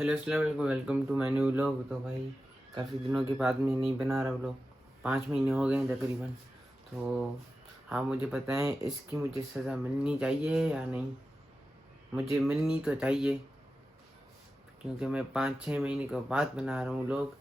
Hello अस्सलाम वालेकुम, welcome to my new vlog. तो भाई काफ़ी दिनों के बाद मैं नहीं बना रहा व्लॉग, 5 महीने हो गए हैं तकरीबन। तो हाँ, मुझे पता है इसकी मुझे सज़ा मिलनी चाहिए या नहीं। मुझे मिलनी तो चाहिए क्योंकि मैं 5-6 महीने के बाद बना रहा हूँ व्लॉग।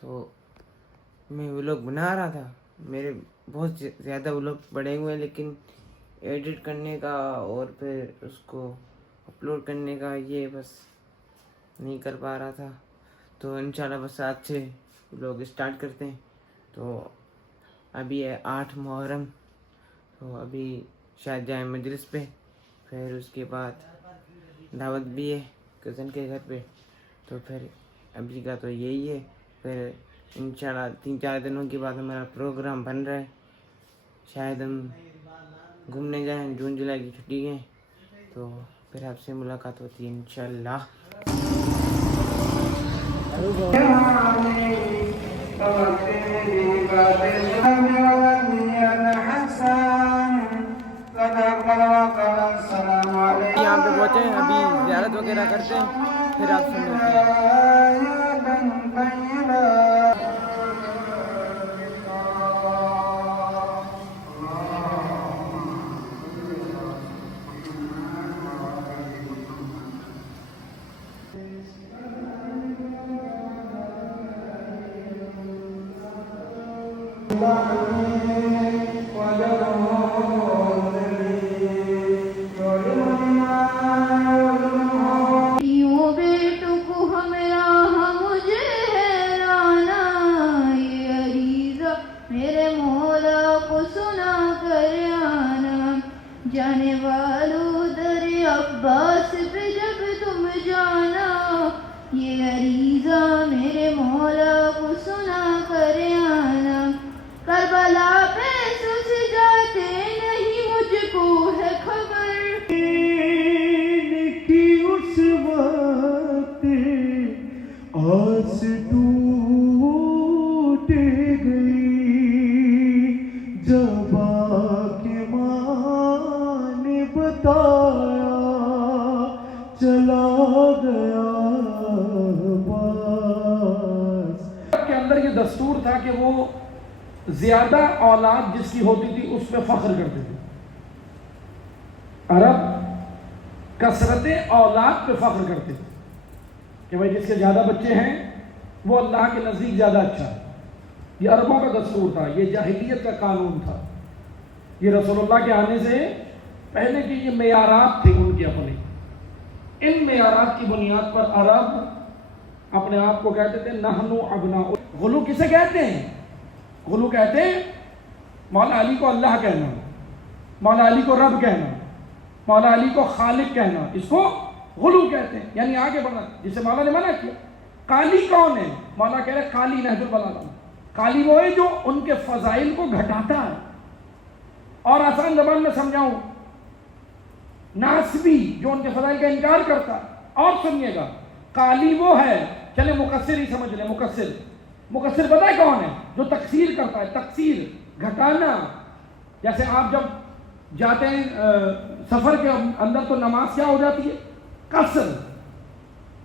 तो मैं व्लॉग बना रहा था, मेरे बहुत ज़्यादा व्लॉग पड़े हुए हैं, लेकिन एडिट करने का और फिर उसको अपलोड करने का ये बस नहीं कर पा रहा था। तो इंशाल्लाह बस आज से व्लॉग स्टार्ट करते हैं। तो अभी है 8 मुहर्रम, तो अभी शायद जाए मजलिस पे, फिर उसके बाद दावत भी है कज़न के घर पे। तो फिर अभी का तो यही है, फिर इंशाल्लाह 3-4 दिनों के बाद हमारा प्रोग्राम बन रहा है। शायद हम घूमने जाएं, जून जुलाई की छुट्टी है। तो फिर आपसे मुलाकात होती है इंशाल्लाह। यहाँ पे पहुँचे, अभी ज़ियारत वगैरह करते हैं, फिर आपसे मिलते हैं। जाने वालों दर अब्बास पे जब तुम जाना, ये अरीज़ा मेरे मौला को सुना कर आना। करबला पे सुस जाते नहीं मुझको है खबर की उस वक्त आस टूट गई जब आके माँ ने बताया चला गया पास। के अंदर ये दस्तूर था कि वो ज्यादा औलाद जिसकी होती थी उस पर फख्र करते थे। अरब कसरत औलाद पे फख्र करते थे कि भाई जिसके ज्यादा बच्चे हैं वो अल्लाह के नजदीक ज्यादा अच्छा है। ये अरबों का दस्तूर था, ये जाहिलियत का कानून था। ये रसूलुल्लाह के आने से पहले की ये मेयारात थे उनके अपने। इन मेयारात की बुनियाद पर अरब अपने आप को कहते थे नहनु अबना। गुलू किसे कहते हैं? गुलू कहते हैं मौला अली को अल्लाह कहना, मौला अली को रब कहना, मौला अली को खालिक कहना, इसको गुलू कहते हैं। यानी आगे बढ़ना, जिसे मौला ने मना किया। काली कौन है? मौला कह रहे काली नहजुल बलागा। काली वो है जो उनके फजाइल को घटाता है। और आसान जबान में समझाऊं, नासबी जो उनके फजाइल का इनकार करता है। और सुनिएगा, काली वो है, चले मुकस्सिर ही समझ ले। मुकस्सिर मुकस्सिर पता है कौन है? जो तकसीर करता है, तकसीर घटाना। जैसे आप जब जाते हैं सफर के अंदर तो नमाज क्या हो जाती है? कसर।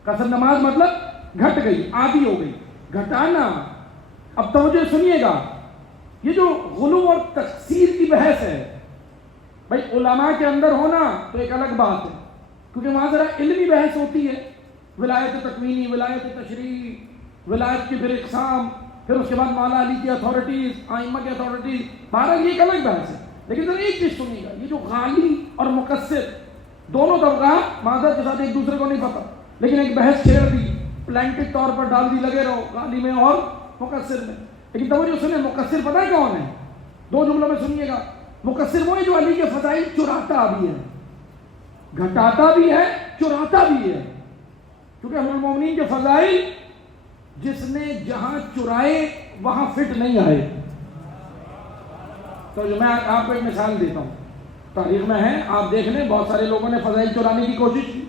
कसर नमाज मतलब घट गई, आधी हो गई, घटाना। अब तो मुझे सुनिएगा, ये जो गुलू और तकसीर की बहस है, भाई उलमा के अंदर होना तो एक अलग बात है, क्योंकि वहां जरा इल्मी बहस होती है। विलायत तकवीनी, विलायत तशरीह, विलायत की फिर इक़साम, फिर उसके बाद मौला अली की अथॉरिटीज, आइम्मा की अथॉरिटीज, बहरहाल ये एक अलग बहस है। लेकिन जरा एक चीज सुनिएगा, ये जो गाली और मुकस्सिर दोनों तबका माजरत के साथ एक दूसरे को नहीं पता, लेकिन एक बहस छेड़ दी, प्लांटेड तौर पर डाल दी, लगे रहो गाली में और मुकस्सिर में। लेकिन तवज्जो सुनिए, मुकस्सिर पता है कौन है? दो जुमलों में सुनिएगा। मुकस्सिर वो है जो अली के फजाइल चुराता भी है, घटाता भी है, चुराता भी है। क्योंकि अमीरुल मोमिनीन के फजाइल जिसने जहां चुराए वहां फिट नहीं आए। तो जो मैं आपको एक मिसाल देता हूं, तारीख में है, आप देख लें, बहुत सारे लोगों ने फजाइल चुराने की कोशिश की,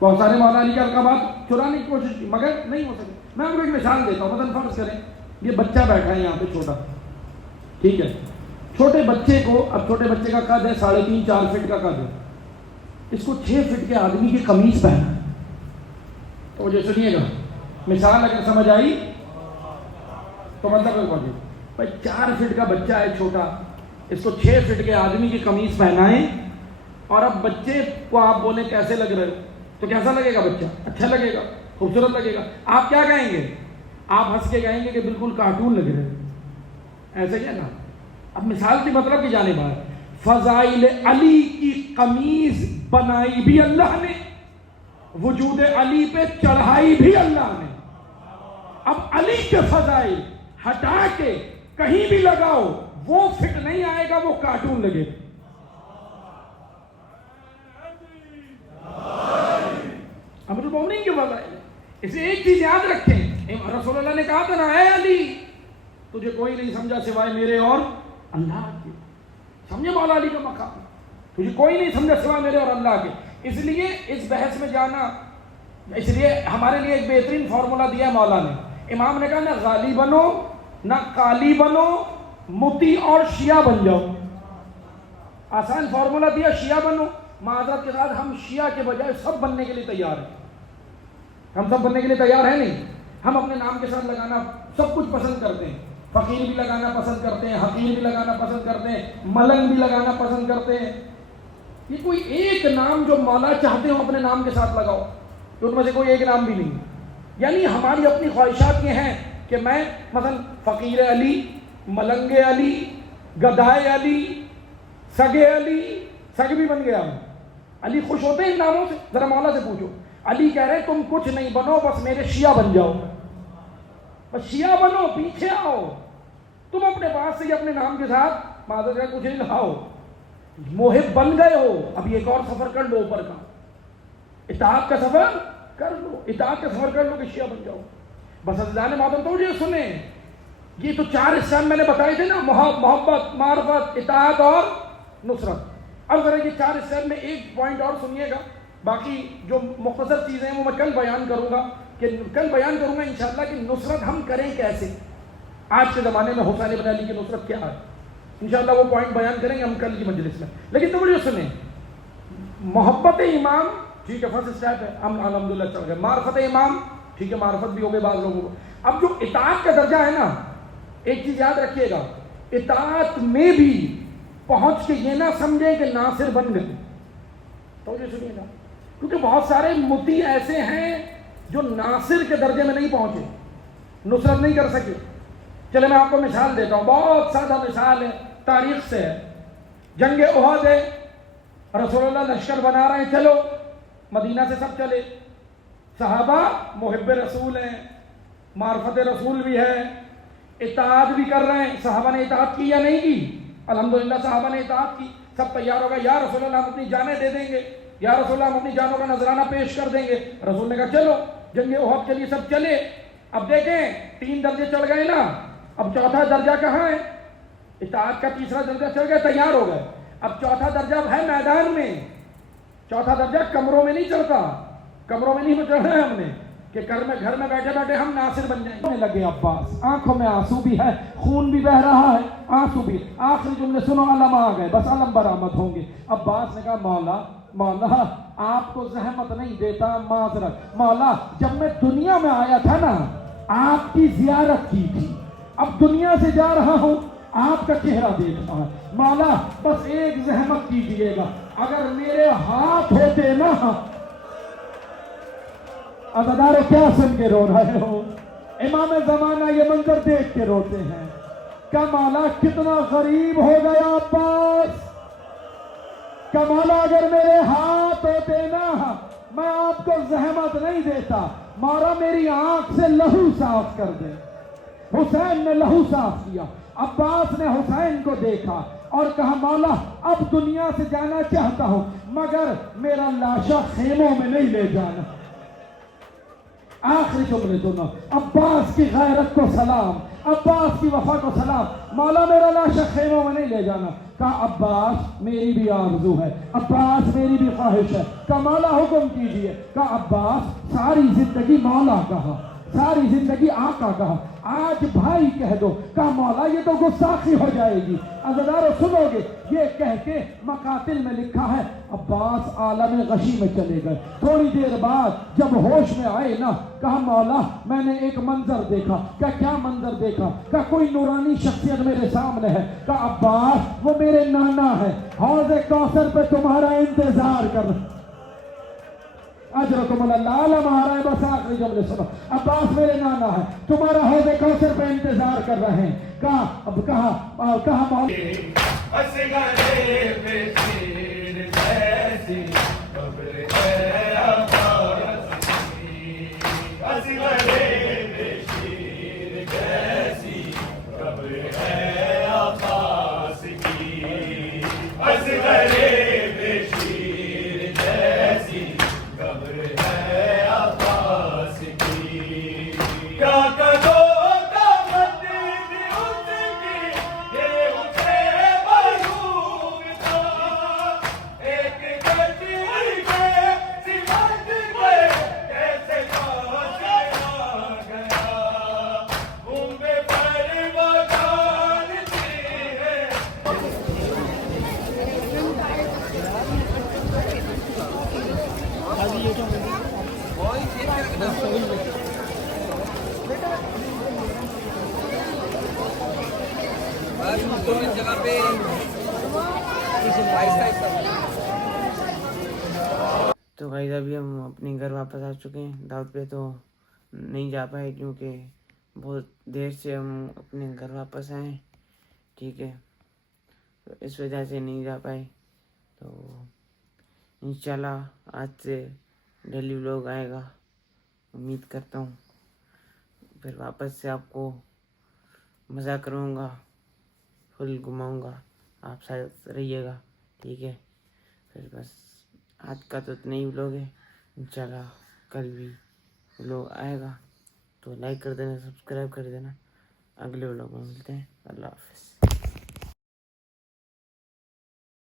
बहुत सारे मौला अली के अलकाबात चुराने की कोशिश की, मगर नहीं हो सके। मैं आपको एक मिसाल देता हूं। मतलब फर्ज करें ये बच्चा बैठा है यहाँ पे छोटा, ठीक है। छोटे बच्चे को, अब छोटे बच्चे का कद है 3.5-4 फीट का कद है, इसको 6 फीट के आदमी की कमीज पहना है, تو جو سنیے گا، مثال اگر سمجھ آئی تو مطلب ہے بھائی 4 فٹ کا بچہ ہے چھوٹا، اس کو 6 فٹ کے آدمی کی قمیض پہنائیں اور اب بچے کو آپ بولیں کیسے لگ رہے تو کیسا لگے گا بچہ؟ اچھا لگے گا، خوبصورت لگے گا. آپ کیا کہیں گے؟ آپ ہنس کے کہیں گے کہ بالکل کارٹون لگ رہے ہیں. ایسا کیا نا؟ اب مثال کی مطلب کی جانب ہے. فضائل علی کی قمیض بنائی بھی اللہ نے، وجود علی پہ چڑھائی بھی اللہ نے. اب علی کے فضائل ہٹا کے کہیں بھی لگاؤ وہ فٹ نہیں آئے گا، وہ کارٹون لگے گا. امر المومنین کے فضائل. اسے ایک چیز یاد رکھیں، رسول اللہ نے کہا تھا نا، اے علی تجھے کوئی نہیں سمجھا سوائے میرے اور اللہ کے. سمجھے مولا علی کا مقام؟ تجھے کوئی نہیں سمجھا سوائے میرے اور اللہ کے. اس لیے اس بحث میں جانا، اس لیے ہمارے لیے ایک بہترین فارمولا دیا مولا نے. امام نے کہا نہ غالی بنو نہ قالی بنو، متی اور شیعہ بن جاؤ. آسان فارمولا دیا، شیعہ بنو. معذرت کے ساتھ ہم شیعہ کے بجائے سب بننے کے لیے تیار ہیں. ہم سب بننے کے لیے تیار ہیں نہیں. ہم اپنے نام کے ساتھ لگانا سب کچھ پسند کرتے ہیں. فقیر بھی لگانا پسند کرتے ہیں، حقیر بھی لگانا پسند کرتے ہیں، ملنگ بھی لگانا پسند کرتے ہیں. یہ کوئی ایک نام جو مولا چاہتے ہو اپنے نام کے ساتھ لگاؤ، تو ان میں سے کوئی ایک نام بھی نہیں. یعنی ہماری اپنی خواہشات یہ ہیں کہ میں مثلا فقیر علی، ملنگ علی، گدائے علی، سگے علی، سگ بھی بن گیا ہوں. علی خوش ہوتے ہیں ان ناموں سے؟ ذرا مولا سے پوچھو. علی کہہ رہے تم کچھ نہیں بنو، بس میرے شیعہ بن جاؤ. بس شیعہ بنو، پیچھے آؤ. تم اپنے پاس سے اپنے نام کے ساتھ معذرت ہے کچھ نہیں لاؤ. محب بن گئے ہو، اب ایک اور سفر کر لو اوپر کا، اطاعت کا سفر کر لو. اطاعت کا سفر کر لو کہ شیعہ بن جاؤ. بس عزیزان محترم تو یہ سنیں، یہ تو 4 اسلام میں نے بتائے تھے نا، محبت، معرفت، اطاعت اور نصرت. اب ذرا یہ 4 اسلام میں ایک پوائنٹ اور سنیے گا. باقی جو مختصر چیزیں ہیں وہ میں کل بیان کروں گا انشاءاللہ کہ نصرت ہم کریں کیسے. آج کے زمانے میں حسین بن علی کی نصرت کیا ہے، انشاءاللہ وہ پوائنٹ بیان کریں گے ہم کل کی مجلس میں. لیکن تو مجھے سنیں، محبت امام ٹھیک ہے، فرسٹ اسٹیپ ہے، ہم الحمدللہ چل گئے. معرفت امام ٹھیک ہے، معرفت بھی ہو گئے بعض لوگوں کو. اب جو اطاعت کا درجہ ہے نا، ایک چیز یاد رکھیے گا، اطاعت میں بھی پہنچ کے یہ نہ سمجھیں کہ ناصر بن گئے. تو یہ سنیے گا، کیونکہ بہت سارے متی ایسے ہیں جو ناصر کے درجے میں نہیں پہنچے، نصرت نہیں کر سکے. چلے میں آپ کو مثال دیتا ہوں، بہت سادہ مثال ہے، تاریخ سے ہے. جنگ احد ہے، رسول اللہ لشکر بنا رہے ہیں، چلو مدینہ سے سب چلے. صحابہ محب رسول ہیں، معرفت رسول بھی ہے، اطاعت بھی کر رہے ہیں. صحابہ نے اطاعت کی یا نہیں کی؟ الحمدللہ صحابہ نے اطاعت کی. سب تیار ہو گئے، یا رسول اللہ ہم اپنی جانیں دے دیں گے، یا رسول اللہ ہم اپنی جانوں کا نذرانہ پیش کر دیں گے. رسول نے کہا چلو جنگ احد کے لیے سب چلے. اب دیکھیں 3 درجے چڑھ گئے نا، اب 4تھا درجہ کہاں ہے؟ اطاعت کا 3را درجہ چڑھ گئے، تیار ہو گئے. اب 4تھا درجہ ہے میدان میں. 4تھا درجہ کمروں میں نہیں چڑھتا، کمروں میں نہیں چڑھنا ہے ہم نے کہ گھر میں بیٹھے بیٹھے ہم ناصر بن جائیں. لگے عباس، آنکھوں میں آنسو بھی ہے، خون بھی بہ رہا ہے، آنسو بھی. آخری جملے سنو، علم آ گئے، بس علم برآمد ہوں گے. عباس نے کہا مولا آپ کو زحمت نہیں دیتا، معذرت. مولا جب میں دنیا میں آیا تھا نا، آپ کی زیارت کی تھی، اب دنیا سے جا رہا ہوں، آپ کا چہرہ دیکھ رہا ہے. مولا بس ایک زحمت کیجیے گا، اگر میرے ہاتھ ہوتے نا. عزادارو کیا سن کے رو رہے ہو؟ امام زمانہ یہ منظر دیکھ کے روتے ہیں کہ مولا کتنا غریب ہو گیا عباس. کہ مولا اگر میرے ہاتھ ہوتے نا، میں آپ کو زحمت نہیں دیتا. مولا میری آنکھ سے لہو صاف کر دے. حسین نے لہو صاف کیا. عباس نے حسین کو دیکھا اور کہا مولا اب دنیا سے جانا چاہتا ہوں، مگر میرا لاشا خیموں میں نہیں لے جانا. آخری جملے سنو، عباس کی غیرت کو سلام، عباس کی وفا کو سلام. مولا میرا لاشا خیموں میں نہیں لے جانا. کہا عباس میری بھی آرزو ہے، عباس میری بھی خواہش ہے. کہا مولا حکم کیجئے. کہا عباس ساری زندگی مولا کہا، सारी जिंदगी आका कहा, आज भाई कह दो, कहा मौला ये तो गुस्ताखी हो जाएगी। अज़दारो सुनोगे, ये कह के मकातिल में लिखा है अब्बास आलम गशी में चले गए। थोड़ी देर बाद जब होश में आए ना, कहा मौला मैंने एक मंजर देखा। क्या मंजर देखा? कहा कोई नूरानी शख्सियत मेरे सामने है। कहा अब्बास वो मेरे नाना है, हौज़े कौसर पे तुम्हारा इंतजार कर रहे। अजरकुमुल्लाह महारा है। बस आखिरी जुमले सुनो, अब्बास मेरे नाना है, तुम्हारा हौज़े कौसर पे इंतजार कर रहे हैं। कहा अब कहा तो गाइस अभी हम अपने घर वापस आ चुके हैं। दावत पे तो नहीं जा पाए क्योंकि बहुत देर से हम अपने घर वापस आए, ठीक है, तो इस वजह से नहीं जा पाए। तो इंशाल्लाह आज से डेली व्लॉग आएगा, उम्मीद करता हूँ। फिर वापस से आपको मज़ा करूँगा, फुल घुमाऊँगा, आप साथ रहिएगा, ठीक है। फिर बस आज का तो इतना ही व्लॉग है, इंशाल्लाह कल भी व्लॉग आएगा। तो लाइक कर देना, सब्सक्राइब कर देना। अगले व्लॉग में मिलते हैं। अल्लाह हाफ़िज़।